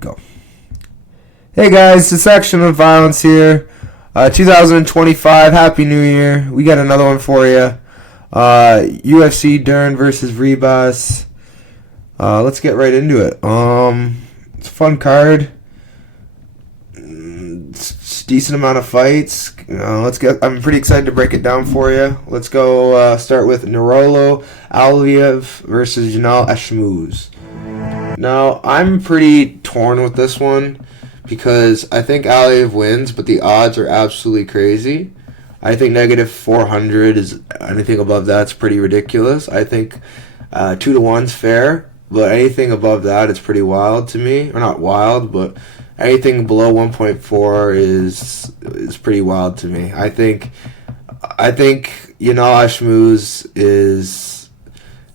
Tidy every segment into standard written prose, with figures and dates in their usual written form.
go. Hey guys, it's Action of Violence here. 2025, Happy New Year. We got another one for you. UFC Dern versus Ribas. Let's get right into it. It's a fun card. It's a decent amount of fights. I'm pretty excited to break it down for you. Let's go start with Nurullo Aliev versus Janal Ashmouz. Now, I'm pretty torn with this one because I think Aliev wins, but the odds are absolutely crazy. I think -400 is anything above that's pretty ridiculous. I think 2-1's fair, but anything above that is pretty wild to me. Or not wild, but anything below 1.4 is pretty wild to me. I think Janal Ashmouz is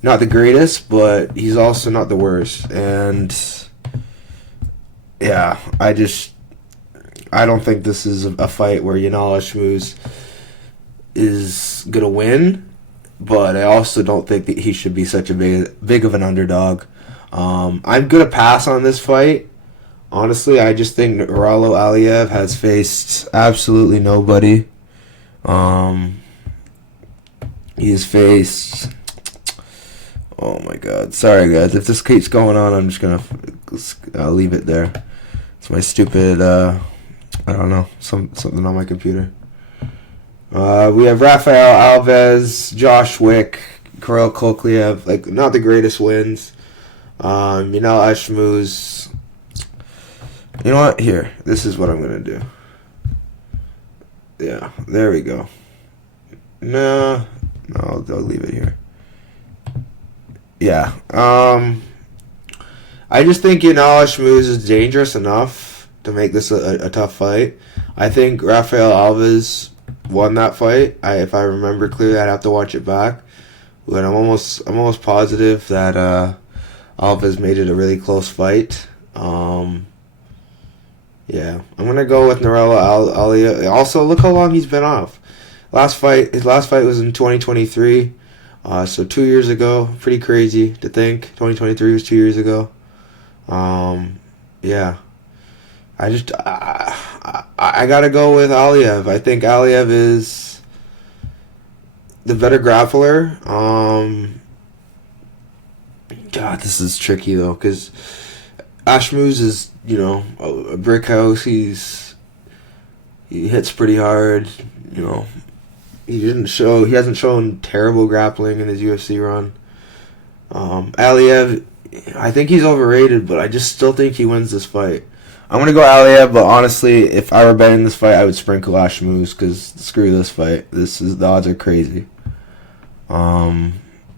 not the greatest, but he's also not the worst. And yeah, I don't think this is a fight where Janal Ashmouz is gonna win, but I also don't think that he should be such a big of an underdog. I'm gonna pass on this fight. Honestly, I just think Nurullo Aliev has faced absolutely nobody. He has faced... Oh my god. Sorry guys, if this keeps going on, I'm just gonna leave it there. It's my stupid, I don't know, something on my computer. We have Rafael Alves, Josh Wick, Kirill Kokliev, like, not the greatest wins. Janal Ashmouz. You know what? Here, this is what I'm gonna do. Yeah, there we go. No, I'll leave it here. Yeah, I just think Janal Ashmouz is dangerous enough to make this a tough fight. I think Rafael Alves won that fight. If I remember clearly, I'd have to watch it back, but I'm almost positive that Alves made it a really close fight. Yeah, I'm gonna go with Nurullo Aliev. Also, look how long he's been off. His last fight was in 2023. So 2 years ago. Pretty crazy to think 2023 was 2 years ago. Yeah. I gotta go with Aliev. I think Aliev is the better grappler. God, this is tricky though, because Ashmouz is, a brick house. He hits pretty hard, He hasn't shown terrible grappling in his UFC run. Aliev, I think he's overrated, but I just still think he wins this fight. I'm going to go Aliev, but honestly, if I were betting this fight, I would sprinkle Ashmouz, because screw this fight. The odds are crazy.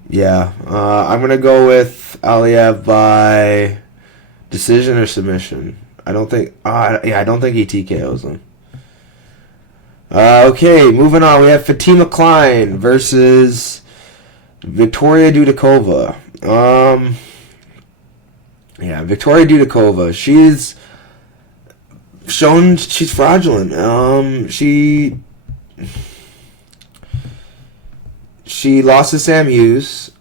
Yeah. I'm going to go with Aliev by decision or submission. I don't think he TKOs him. Okay, moving on. We have Fatima Kline versus Victoria Dudakova. Yeah, Victoria Dudakova. She's shown she's fraudulent. She lost to Sam Hughes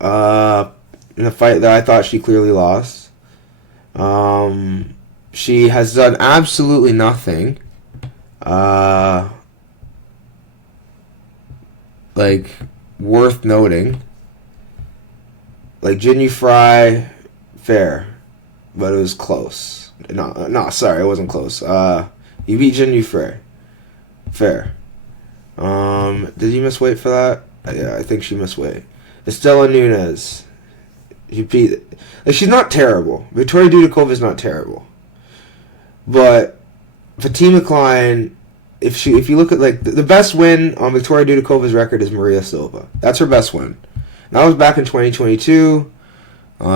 in a fight that I thought she clearly lost. She has done absolutely nothing. Worth noting. Jinyu Fry, fair, but it was close. No, sorry, it wasn't close. You beat Jinyu Fry, fair. Did you miss weight for that? Yeah, I think she missed weight. Estela Nunes, you beat. She's not terrible. Victoria Dudakova is not terrible, but Fatima Kline. If you look at the best win on Victoria Dudakova's record is Maria Silva. That's her best win. And that was back in 2022. She's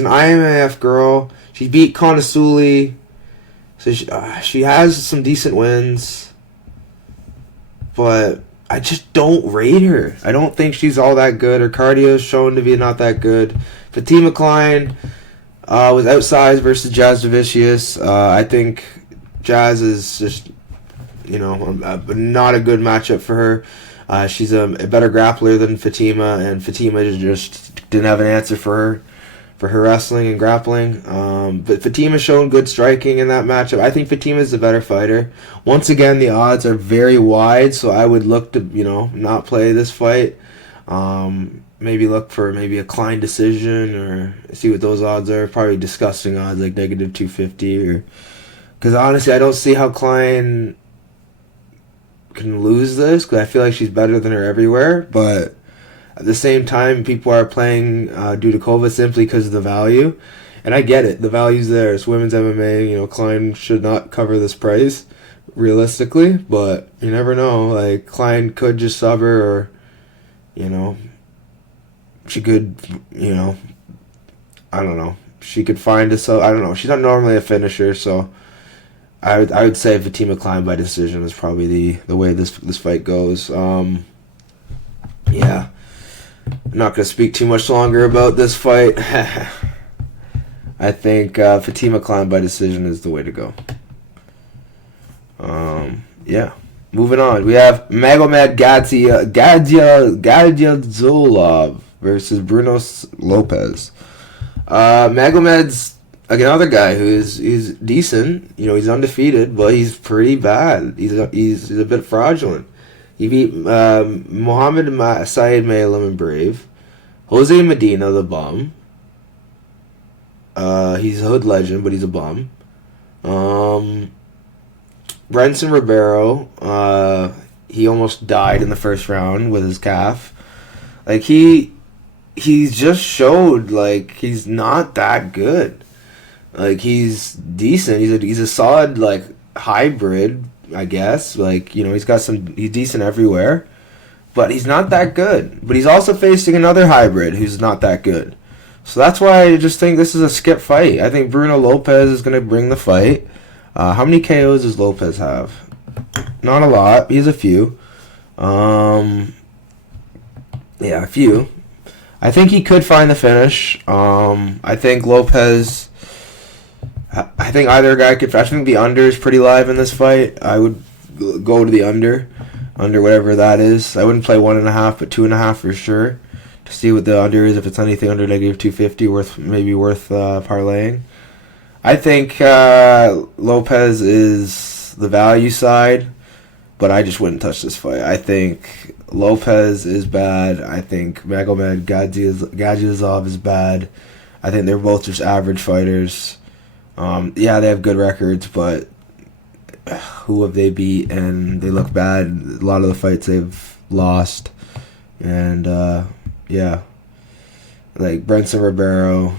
an IMAF girl. She beat Konasuli, so she has some decent wins. But I just don't rate her. I don't think she's all that good. Her cardio is shown to be not that good. Fatima Kline was outsized versus Jazz Davicius. I think Jazz is just, not a good matchup for her. She's a better grappler than Fatima, and Fatima just didn't have an answer for her wrestling and grappling. But Fatima's shown good striking in that matchup. I think Fatima's the better fighter. Once again, the odds are very wide, so I would look to, not play this fight. Maybe look for maybe a Kline decision or see what those odds are. Probably disgusting odds like negative 250. Because honestly, I don't see how Kline can lose this, because I feel like she's better than her everywhere. But at the same time, people are playing Dudakova simply because of the value. And I get it. The value's there. It's women's MMA. Kline should not cover this price, realistically. But you never know. Like, Kline could just sub her, or, she could, I don't know. She could find a sub. I don't know. She's not normally a finisher, so I would say Fatima Kline by decision is probably the way this fight goes. Yeah. I'm not going to speak too much longer about this fight. I think Fatima Kline by decision is the way to go. Yeah. Moving on. We have Magomed Gadzhiyasulov versus Bruno Lopes. Magomed's another guy he's decent. He's undefeated, but he's pretty bad. He's a bit fraudulent. He beat Mohammed Saeed Mayalem and Brave. Jose Medina, the bum. He's a hood legend, but he's a bum. Brenson Ribeiro, he almost died in the first round with his calf. Like, he's just showed, like, he's not that good. Like, he's decent. He's a solid, like, hybrid, I guess. Like, he's decent everywhere. But he's not that good. But he's also facing another hybrid who's not that good. So that's why I just think this is a skip fight. I think Bruno Lopes is going to bring the fight. How many KOs does Lopes have? Not a lot. He has a few. Yeah, a few. I think he could find the finish. I think Lopes... I think either guy could... I think the under is pretty live in this fight. I would go to the under whatever that is. I wouldn't play 1.5, but 2.5 for sure, to see what the under is. If it's anything under negative 250, worth parlaying. I think Lopes is the value side, but I just wouldn't touch this fight. I think Lopes is bad. I think Magomed Gadzhiyasulov is bad. I think they're both just average fighters. Yeah, they have good records, but who have they beat? And they look bad. A lot of the fights they've lost. And, yeah. Like, Brenson Ribeiro,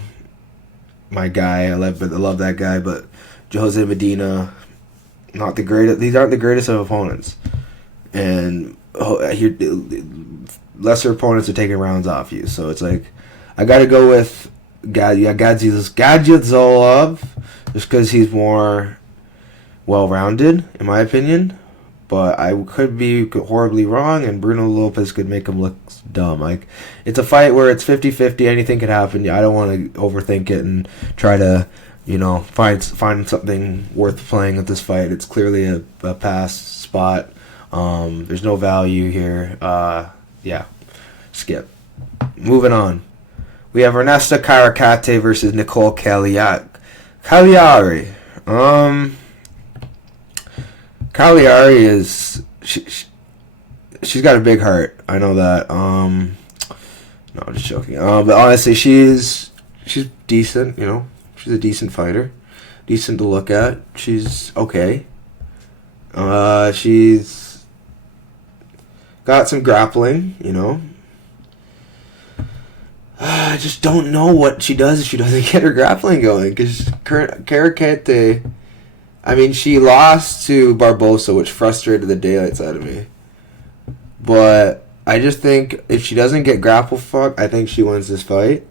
my guy. I love that guy, but Jose Medina, not the greatest. These aren't the greatest of opponents. And lesser opponents are taking rounds off you. So it's like, I got to go with Gadzhiyasulov, just because he's more well-rounded, in my opinion. But I could be horribly wrong, and Bruno Lopes could make him look dumb. Like, it's a fight where it's 50-50, anything could happen. I don't want to overthink it and try to, find something worth playing with this fight. It's clearly a pass spot. There's no value here. Yeah, skip. Moving on. We have Ernesta Kareckaite versus Nicolle Caliari. Caliari is... She's got a big heart. I know that. No, I'm just joking. But honestly, she's decent, She's a decent fighter. Decent to look at. She's okay. She's got some grappling, I just don't know what she does if she doesn't get her grappling going. Because Kareckaite, she lost to Barbosa, which frustrated the daylights out of me. But I just think if she doesn't get grapple fucked, I think she wins this fight.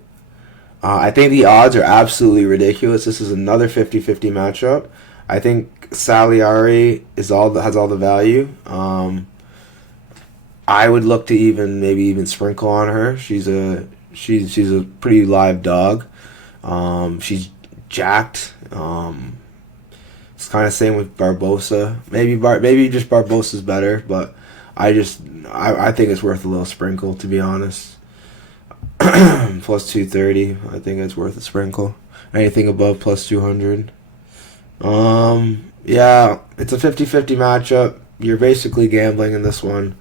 I think the odds are absolutely ridiculous. This is another 50-50 matchup. I think Caliari has all the value. I would look to even sprinkle on her. She's a pretty live dog. She's jacked. It's kind of same with Barbosa. Maybe just Barbosa's better, but I think it's worth a little sprinkle, to be honest. Plus 230, I think it's worth a sprinkle. Anything above plus 200. Yeah, it's a 50-50 matchup. You're basically gambling in this one.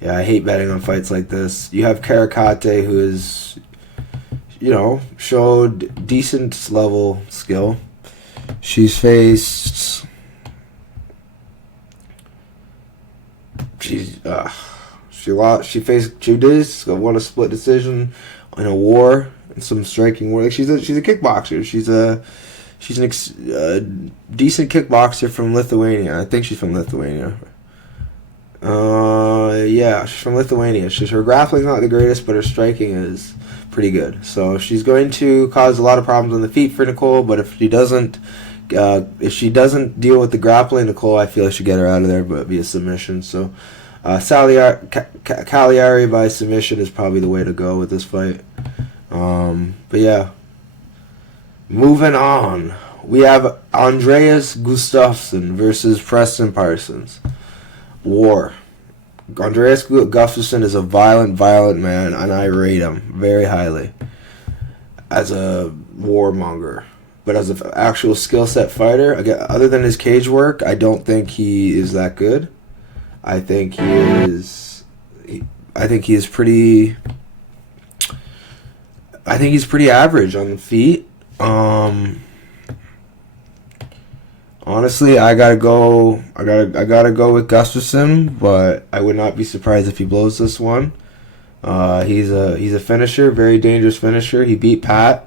Yeah, I hate betting on fights like this. You have Kareckaite, who is, showed decent level skill. She's faced... She faced Judas, won a split decision in a war, and some striking war. Like she's a kickboxer. She's a decent kickboxer from Lithuania. I think she's from Lithuania. Yeah, she's from Lithuania. Her grappling's not the greatest, but her striking is pretty good. So she's going to cause a lot of problems on the feet for Nicolle. But if she doesn't deal with the grappling, Nicolle, I feel I should get her out of there, but via submission. So Caliari by submission is probably the way to go with this fight. But yeah, moving on, we have Andreas Gustafsson versus Preston Parsons. War. Andreas Gustafsson is a violent man, and I rate him very highly as a warmonger. But as an actual skill set fighter, again, other than his cage work, I don't think he is that good. I think he is pretty. I think he's pretty average on the feet. Honestly, I gotta go with Gustafsson, but I would not be surprised if he blows this one. He's a finisher, very dangerous finisher. He beat Pat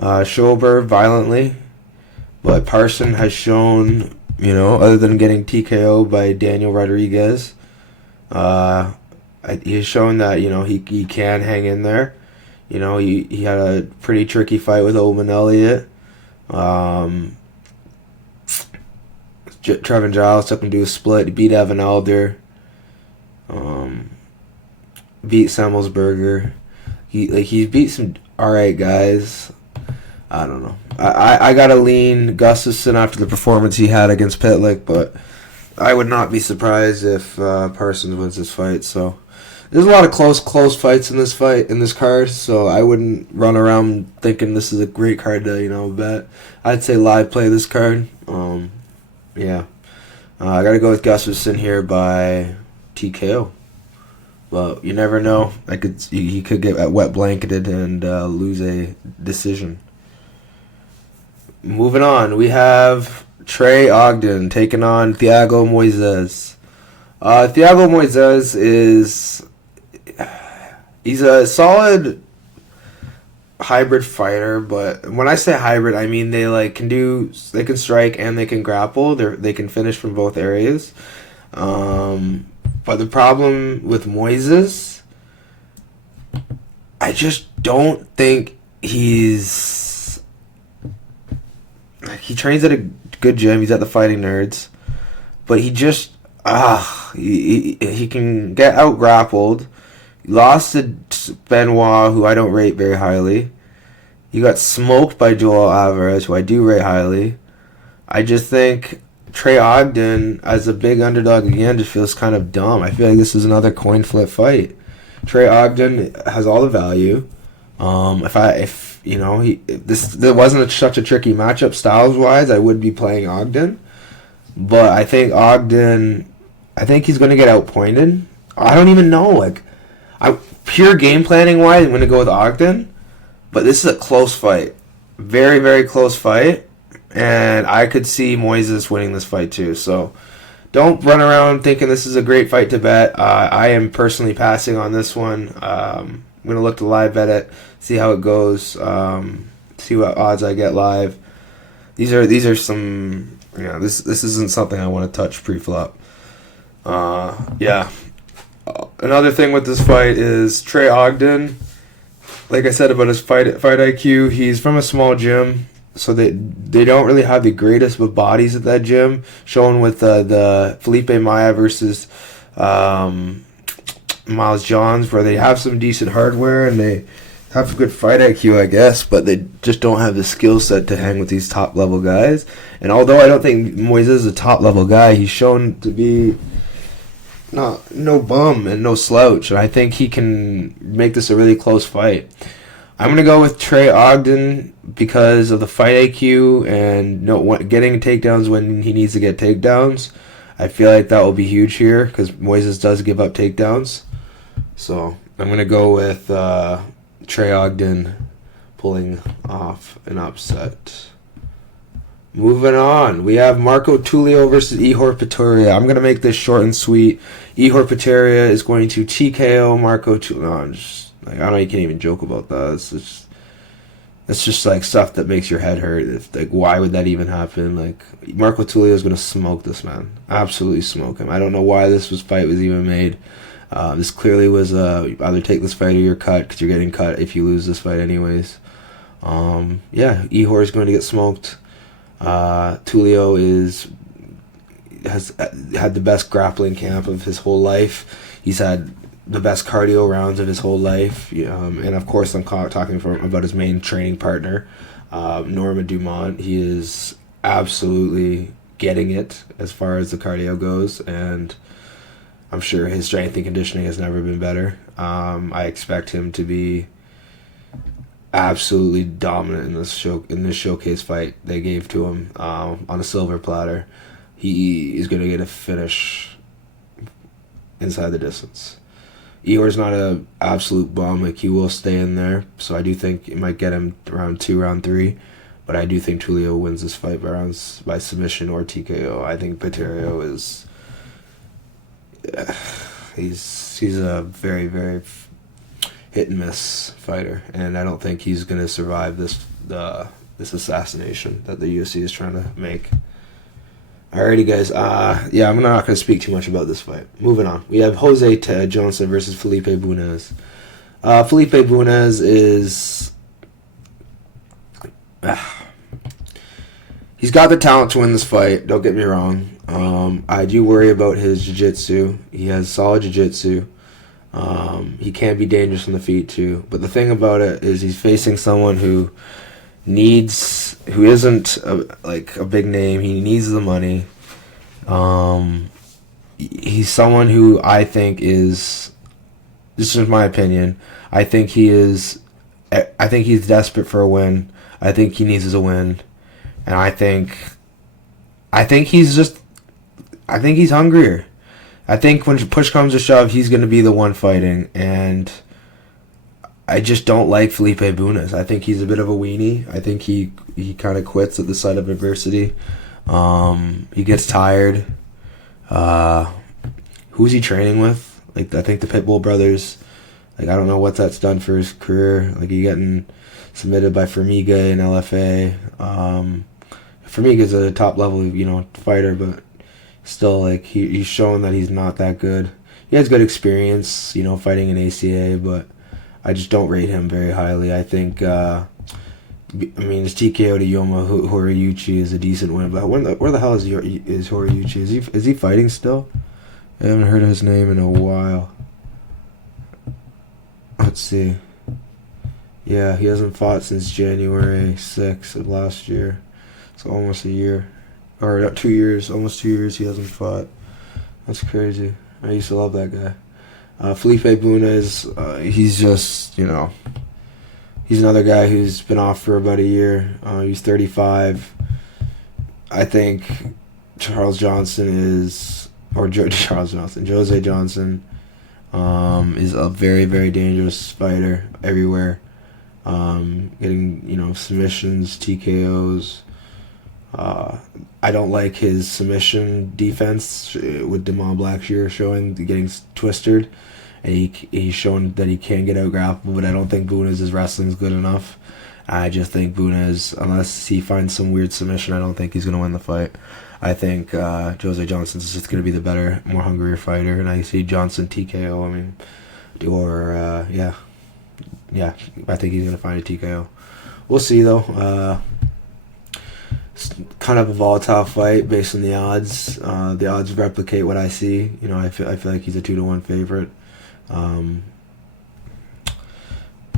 Schober violently, but Parson has shown, other than getting TKO by Daniel Rodriguez, he's shown that he can hang in there. He had a pretty tricky fight with Ogden Elliott. Trevin Giles took him to a split. He beat Evan Elder. Beat Semmelsberger. He beat some alright guys. I don't know. I gotta lean Gustafsson after the performance he had against Pitlick, but I would not be surprised if Parsons wins this fight. So there's a lot of close fights in this card. So I wouldn't run around thinking this is a great card to bet. I'd say live play this card. Yeah, I gotta go with Gustafsson here by TKO. But you never know. He could get wet blanketed and lose a decision. Moving on, we have Trey Ogden taking on Thiago Moises. Thiago Moises he's a solid hybrid fighter, but when I say hybrid, I mean they can strike and they can grapple. They can finish from both areas. But the problem with Moises, I just don't think he trains at a good gym. He's at the Fighting Nerds, but he just he can get out grappled. He lost to Benoit, who I don't rate very highly. He got smoked by Joel Alvarez, who I do rate highly. I just think Trey Ogden, as a big underdog again, just feels kind of dumb. I feel like this is another coin flip fight. Trey Ogden has all the value. If there wasn't such a tricky matchup styles wise, I would be playing Ogden. But I think he's going to get outpointed. I don't even know. Pure game planning wise, I'm going to go with Ogden. But this is a close fight. Very, very close fight. And I could see Moises winning this fight too. So don't run around thinking this is a great fight to bet. I am personally passing on this one. I'm going to look to live bet it, see how it goes, see what odds I get live. These are some, this isn't something I want to touch pre-flop. Yeah. Another thing with this fight is Trey Ogden. Like I said about his fight IQ, he's from a small gym. So they don't really have the greatest of bodies at that gym, shown with the Felipe Maya versus Miles Johns, where they have some decent hardware and have a good fight IQ, I guess, but they just don't have the skill set to hang with these top level guys. And although I don't think Moises is a top level guy, he's shown to be no bum and no slouch, and I think he can make this a really close fight. I'm gonna go with Trey Ogden because of the fight IQ and getting takedowns when he needs to get takedowns. I feel like that will be huge here because Moises does give up takedowns. So I'm gonna go with Trey Ogden pulling off an upset. Moving on, we have Marco Tulio versus Ihor Potieria. I'm going to make this short and sweet. Ihor Potieria is going to TKO Marco Tulio. I know you can't even joke about that. It's just like stuff that makes your head hurt. Why would that even happen? Like, Marco Tulio is going to smoke this man. Absolutely smoke him. I don't know why this fight was even made. This clearly was either take this fight or you're cut, because you're getting cut if you lose this fight anyways. Ihor is going to get smoked. Tulio has had the best grappling camp of his whole life. He's had the best cardio rounds of his whole life. And of course, I'm talking about his main training partner, Norma Dumont. He is absolutely getting it as far as the cardio goes, and I'm sure his strength and conditioning has never been better. I expect him to be absolutely dominant in this showcase fight they gave to him on a silver platter. He is going to get a finish inside the distance. Ihor's not an absolute bum. Like, he will stay in there, so I do think it might get him round 2, round 3, but I do think Tulio wins this fight by submission or TKO. I think Potieria is he's a very, very hit and miss fighter, and I don't think he's going to survive this assassination that the UFC is trying to make. Alrighty, guys. I'm not going to speak too much about this fight. Moving on, we have Jose Ted Johnson versus Felipe Bunes. Felipe Bunes is he's got the talent to win this fight. Don't get me wrong. I do worry about his jiu-jitsu. He has solid jiu-jitsu. He can be dangerous on the feet too, but the thing about it is he's facing someone who isn't a big name. He needs the money. He's someone who I think is, this is my opinion, I think he's desperate for a win. I think he needs a win, and I think he's hungrier. I think when push comes to shove, he's going to be the one fighting, and I just don't like Felipe Bunes. I think he's a bit of a weenie. I think he kind of quits at the sight of adversity. He gets tired. Who's he training with? I think the Pitbull brothers. I don't know what that's done for his career. He getting submitted by Formiga and LFA. Formiga's a top level, fighter, but still, he's showing that he's not that good. He has good experience, fighting in ACA, but I just don't rate him very highly. I think, his TKO to Yoma Horiyuchi is a decent win, but where the hell is Horiyuchi? Is he fighting still? I haven't heard his name in a while. Let's see. Yeah, he hasn't fought since January 6th of last year. So almost a year. Or 2 years, almost 2 years he hasn't fought. That's crazy. I used to love that guy. Felipe Bunes, he's just, he's another guy who's been off for about a year. He's 35. I think Jose Johnson is a very, very dangerous fighter everywhere. Getting, submissions, TKOs. I don't like his submission defense with Damon Blackshear showing getting twisted, and he's shown that he can get out grappled, but I don't think Bunes' wrestling is good enough. I just think Bunes, unless he finds some weird submission, I don't think he's going to win the fight. I think Jose Johnson's just going to be the better, more hungrier fighter, and I see Johnson TKO. I think he's going to find a TKO. We'll see, though. It's kind of a volatile fight based on the odds. The odds replicate what I see. I feel like he's a 2-1 favorite.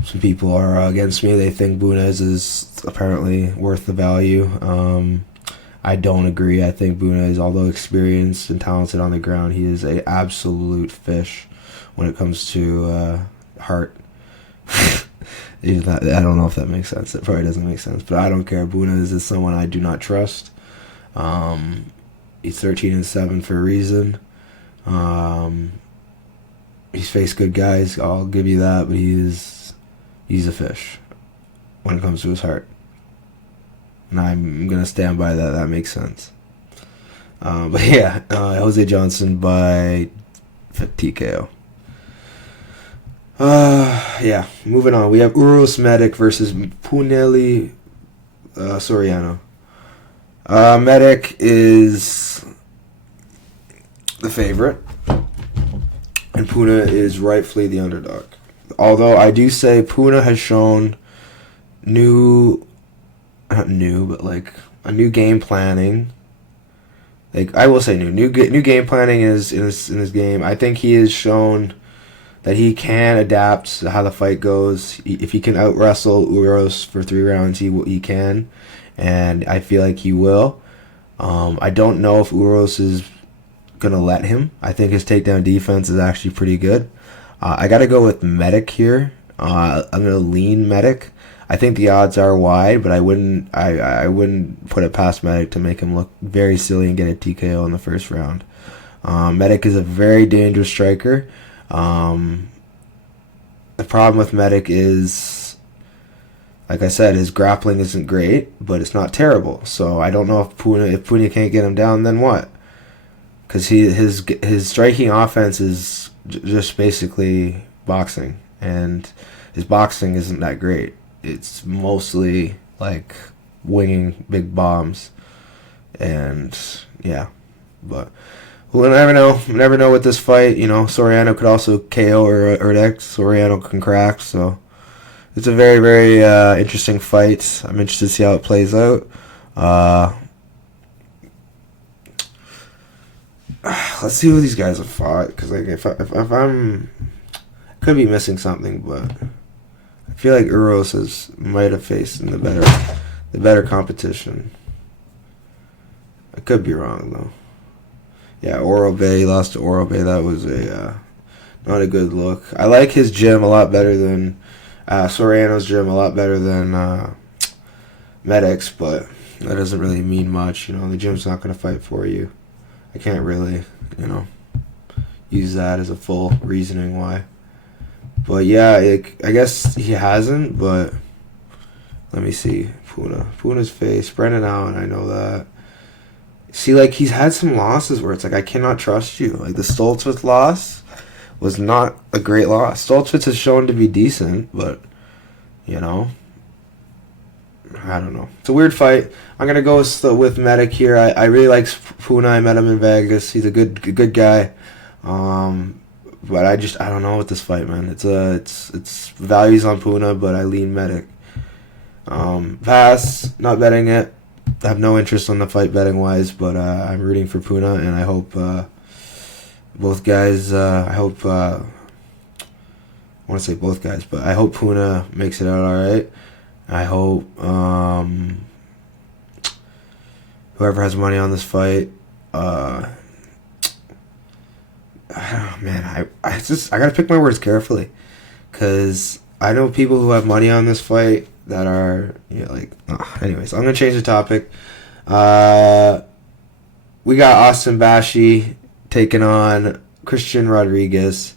So some people are against me. They think Bunes is apparently worth the value. I don't agree. I think Bunes, although experienced and talented on the ground, he is an absolute fish when it comes to heart. I don't know if that makes sense. It probably doesn't make sense, but I don't care. Bunes is someone I do not trust. He's 13-7 for a reason. He's faced good guys. I'll give you that, but he's a fish when it comes to his heart, and I'm gonna stand by that. That makes sense. But yeah, Jose Johnson by TKO. Yeah, moving on. We have Uros Medic versus Punahele Soriano. Medic is the favorite, and Puna is rightfully the underdog. Although I do say Puna has shown not new, but like a new game planning. Like I will say new game planning is in this game. I think he has shown that he can adapt to how the fight goes. If he can out wrestle Uros for 3 rounds, he can, and I feel like he will. I don't know if Uros is gonna let him. I think his takedown defense is actually pretty good. I gotta go with Medic here. I'm gonna lean Medic. I think the odds are wide, but I wouldn't put it past Medic to make him look very silly and get a TKO in the first round. Medic is a very dangerous striker. The problem with Medic is, like I said, his grappling isn't great, but it's not terrible. So I don't know if Puna can't get him down, then what? Because his striking offense is just basically boxing, and his boxing isn't that great. It's mostly like winging big bombs, and yeah, but we'll never know. Never know with this fight. You know, Soriano could also KO or Soriano can crack. So it's a very, very interesting fight. I'm interested to see how it plays out. Let's see who these guys have fought. Because like if I'm could be missing something, but I feel like Uros might have faced in the better competition. I could be wrong though. Yeah, Orobe, he lost to Orobe. That was not a good look. I like his gym a lot better than Soriano's gym, a lot better than Medic's, but that doesn't really mean much. You know, the gym's not going to fight for you. I can't really, use that as a full reasoning why. But yeah, I guess he hasn't, but let me see. Puna's face, Brennan Allen, I know that. See, like, he's had some losses where it's like, I cannot trust you. Like, the Stoltzfus loss was not a great loss. Stoltzfus has shown to be decent, but, I don't know. It's a weird fight. I'm going to go with Medic here. I really like Puna. I met him in Vegas. He's a good guy. But I don't know with this fight, man. It's values on Puna, but I lean Medic. Pass, not betting it. I have no interest on the fight betting wise, but I'm rooting for Puna, and I hope both guys. I want to say both guys, but I hope Puna makes it out all right. I hope whoever has money on this fight. Man, I gotta pick my words carefully, because I know people who have money on this fight that are, anyways, I'm going to change the topic. We got Austin Bashi taking on Christian Rodriguez.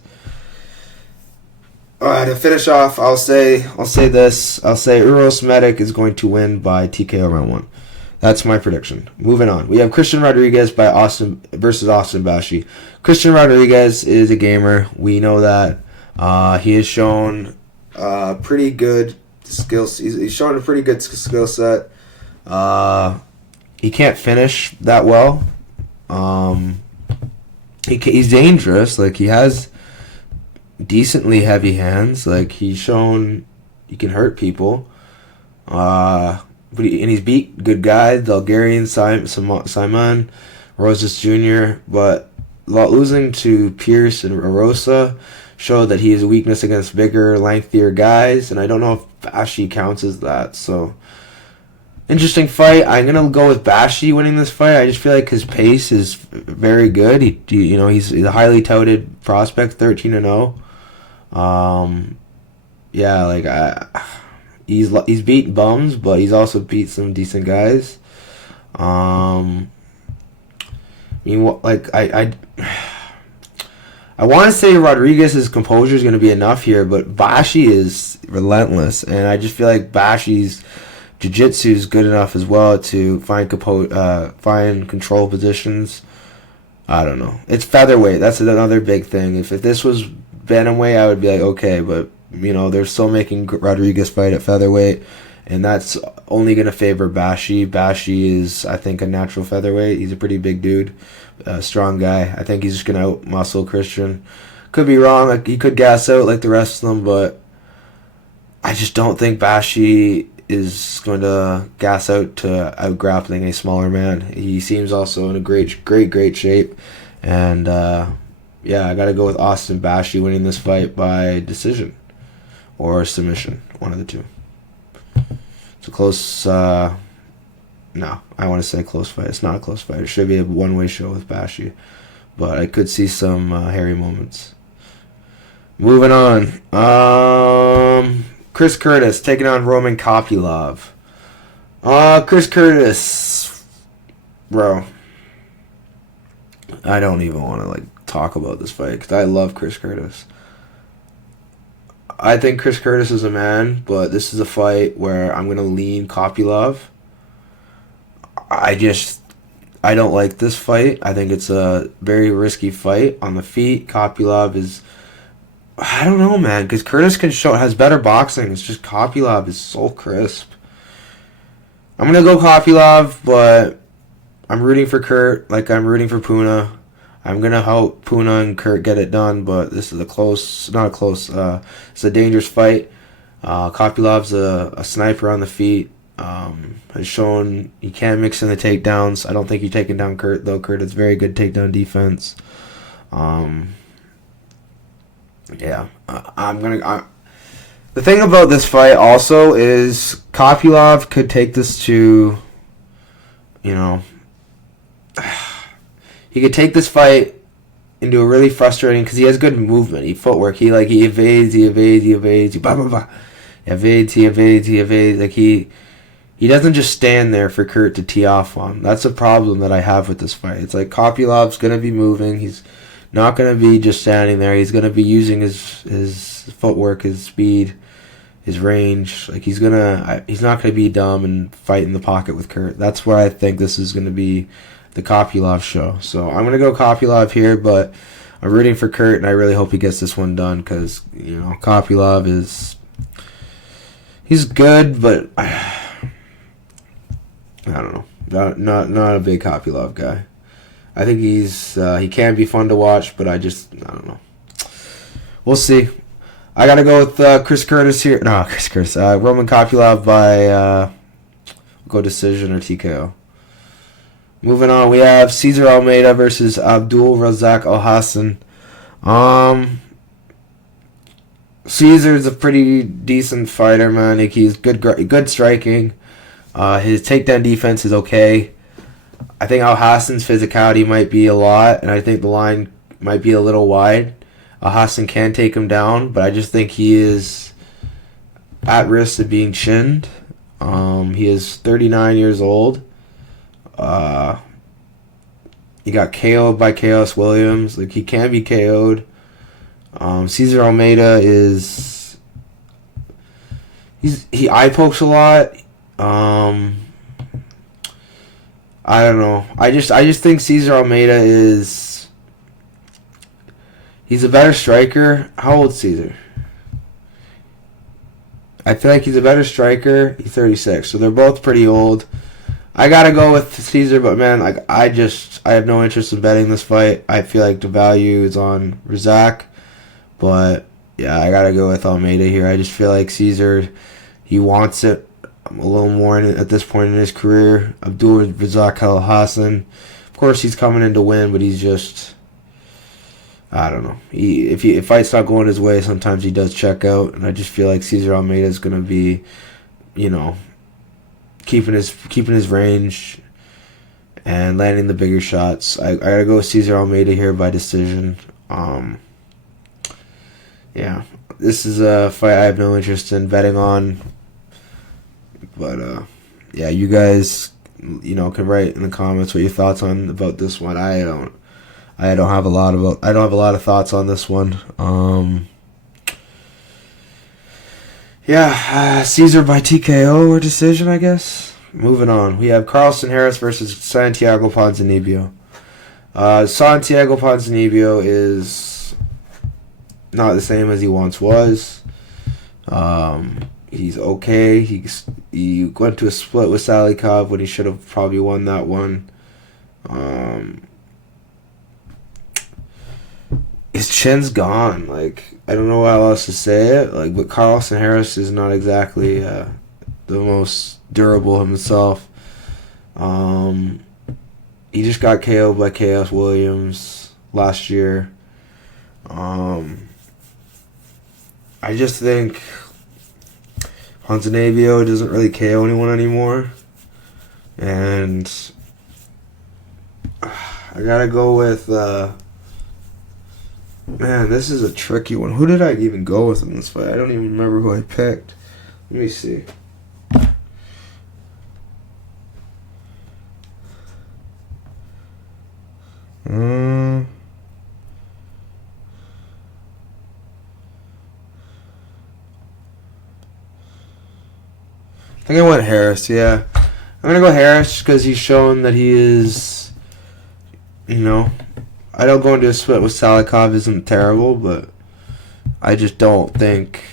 To finish off, I'll say this. I'll say Uros Medic is going to win by TKO round 1. That's my prediction. Moving on. We have Christian Rodriguez versus Austin Bashi. Christian Rodriguez is a gamer. We know that. He has shown pretty good skills. He's showing a pretty good skill set. He can't finish that well. He's dangerous. Like, he has decently heavy hands. Like, he's shown he can hurt people. But he's beat good guys, Bulgarian Simon Rosas Jr. But losing to Pierce and Arosa showed that he has a weakness against bigger, lengthier guys, and I don't know if Bashi counts as that. So, interesting fight. I'm gonna go with Bashi winning this fight. I just feel like his pace is very good. He's a highly touted prospect, 13-0. He's beat bums, but he's also beat some decent guys. I want to say Rodriguez's composure is going to be enough here, but Bashi is relentless, and I just feel like Bashi's jiu-jitsu is good enough as well to find control positions. I don't know. It's featherweight. That's another big thing. If this was bantamweight, I would be like, okay, but they're still making Rodriguez fight at featherweight, and that's only going to favor Bashi. Bashi is, I think, a natural featherweight. He's a pretty big dude. Strong guy. I think he's just going to out-muscle Christian. Could be wrong. Like, he could gas out like the rest of them, but I just don't think Bashi is going to gas out to out-grappling a smaller man. He seems also in a great shape. And, I got to go with Austin Bashi winning this fight by decision or submission. One of the two. It's a close... No, I want to say close fight. It's not a close fight. It should be a one-way show with Bashi. But I could see some hairy moments. Moving on. Chris Curtis taking on Roman Kopylov. Chris Curtis. Bro. I don't even want to talk about this fight because I love Chris Curtis. I think Chris Curtis is a man, but this is a fight where I'm going to lean Kopylov. I don't like this fight. I think it's a very risky fight on the feet. Kopylov is, I don't know, man, because Curtis has better boxing. It's just Kopylov is so crisp. I'm gonna go Kopylov, but I'm rooting for Kurt like I'm rooting for Puna. I'm gonna help Puna and Kurt get it done, but this is it's a dangerous fight. Kopylov's a sniper on the feet. Has shown he can mix in the takedowns. I don't think he's taking down Kurt, though. Kurt has very good takedown defense. The thing about this fight also is Kopylov could take this to, he could take this fight into a really frustrating, because he has good movement, footwork. He evades, he evades, he blah blah blah, he evades. Like he doesn't just stand there for Kurt to tee off on. That's a problem that I have with this fight. It's like Kopylov's going to be moving. He's not going to be just standing there. He's going to be using his footwork, his speed, his range. Like he's not going to be dumb and fight in the pocket with Kurt. That's where I think this is going to be the Kopylov show. So I'm going to go Kopylov here, but I'm rooting for Kurt, and I really hope he gets this one done because, Kopylov he's good, but I don't know. Not a big Kopylov guy. I think he can be fun to watch, but I don't know. We'll see. I gotta go with Chris Curtis here. No, Chris Curtis. Roman Kopylov by go decision or TKO. Moving on, we have Cesar Almeida versus Abdul Razak Alhassan. Cesar's a pretty decent fighter, man. He's good striking. His takedown defense is okay. I think Alhassan's physicality might be a lot, and I think the line might be a little wide. Alhassan can take him down, but I just think he is at risk of being chinned. He is 39 years old. He got KO'd by Chaos Williams. He can be KO'd. Cesar Almeida he eye pokes a lot. I don't know. I just think Cesar Almeida he's a better striker. How old's Cesar? I feel like he's a better striker. He's 36, so they're both pretty old. I gotta go with Cesar, but man, I have no interest in betting this fight. I feel like the value is on Razak, but yeah, I gotta go with Almeida here. I just feel like Cesar, he wants it a little more at this point in his career. Abdul Razak Alhassan, of course, he's coming in to win, but he's just, I don't know. If fight's not going his way, sometimes he does check out, and I just feel like Cesar Almeida is gonna be, keeping his range and landing the bigger shots. I gotta go with Cesar Almeida here by decision. Yeah, this is a fight I have no interest in betting on, but yeah, you guys, can write in the comments what your thoughts about this one. I don't have a lot of thoughts on this one. Yeah, Caesar by TKO or decision, I guess. Moving on, we have Carlston Harris versus Santiago Ponzinibbio. Santiago Ponzinibbio is not the same as he once was. He's okay. He went to a split with Salikov when he should have probably won that one. His chin's gone. I don't know how else to say it. But Carlston Harris is not exactly the most durable himself. He just got KO'd by Chaos Williams last year. I just think Ponzinibbio doesn't really KO anyone anymore. And I gotta go with... man, this is a tricky one. Who did I even go with in this fight? I don't even remember who I picked. Let me see. I think I went Harris, yeah. I'm going to go Harris because he's shown that he is, I don't go into a split with Salikov isn't terrible, but I just don't think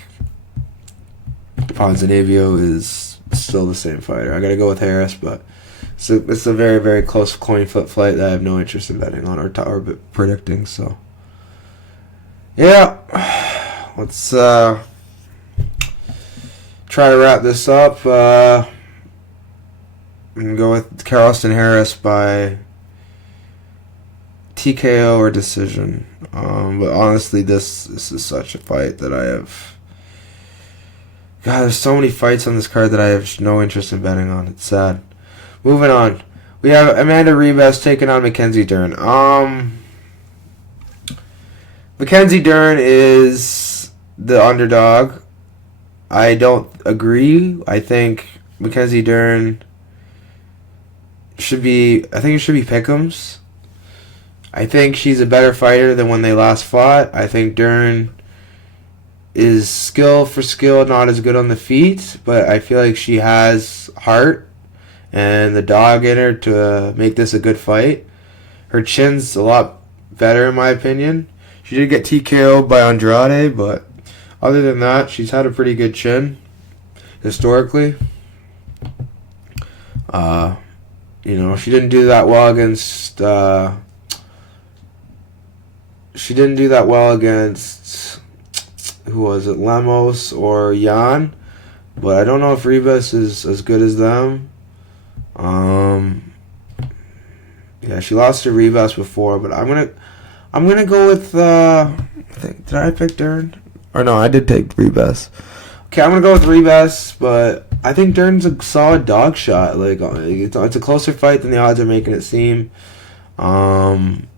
Ponzinibbio is still the same fighter. I got to go with Harris, but it's a very, very close coin flip fight that I have no interest in betting on or predicting, so. Yeah. Let's try to wrap this up. I'm going to go with Carlston Harris by TKO or decision. But honestly, this is such a fight that I have... God, there's so many fights on this card that I have no interest in betting on. It's sad. Moving on. We have Amanda Ribas taking on Mackenzie Dern. Mackenzie Dern is the underdog. I don't agree. I think Mackenzie Dern should be... I think it should be pick'ems. I think she's a better fighter than when they last fought. I think Dern is skill for skill not as good on the feet, but I feel like she has heart and the dog in her to make this a good fight. Her chin's a lot better in my opinion. She did get TKO'd by Andrade, but other than that, she's had a pretty good chin historically. She didn't do that well against... who was it, Lemos or Jan, but I don't know if Ribas is as good as them. Yeah, she lost to Ribas before, but I'm gonna go with did I pick Dern? Or no, I did take Ribas. Okay, I'm gonna go with Ribas, but I think Dern's a solid dog shot. It's a closer fight than the odds are making it seem. Dern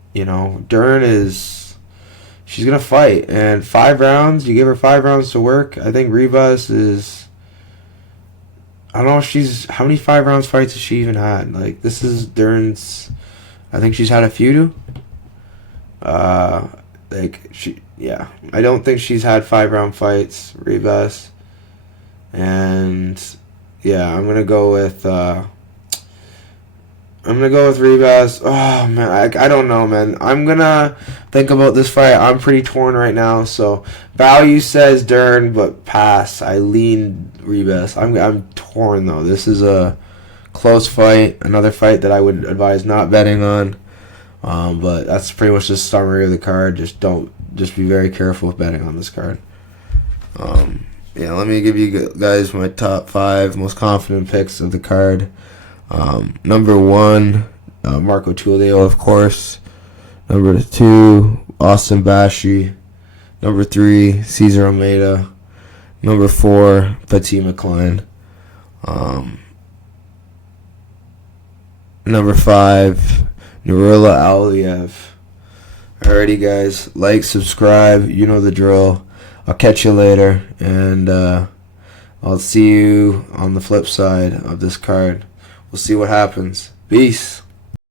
is... She's going to fight. And 5 rounds, you give her 5 rounds to work. I think Ribas is... I don't know if how many 5 rounds fights has she even had? This is Dern's... I think she's had a few. I don't think she's had 5 round fights, Ribas. And, yeah, I'm going to go with... Ribas. Oh, man. I don't know, man. I'm going to think about this fight. I'm pretty torn right now. So, value says Dern, but pass. I lean Ribas. I'm torn, though. This is a close fight. Another fight that I would advise not betting on. But that's pretty much the summary of the card. Just be very careful with betting on this card. Let me give you guys my top 5 most confident picks of the card. Number 1, Marco Tulio, of course. Number 2, Austin Bashi. Number 3, Cesar Almeida. Number 4, Fatima Kline. Number 5, Nurullo Aliev. Alrighty, guys. Like, subscribe. You know the drill. I'll catch you later. And I'll see you on the flip side of this card. We'll see what happens. Peace.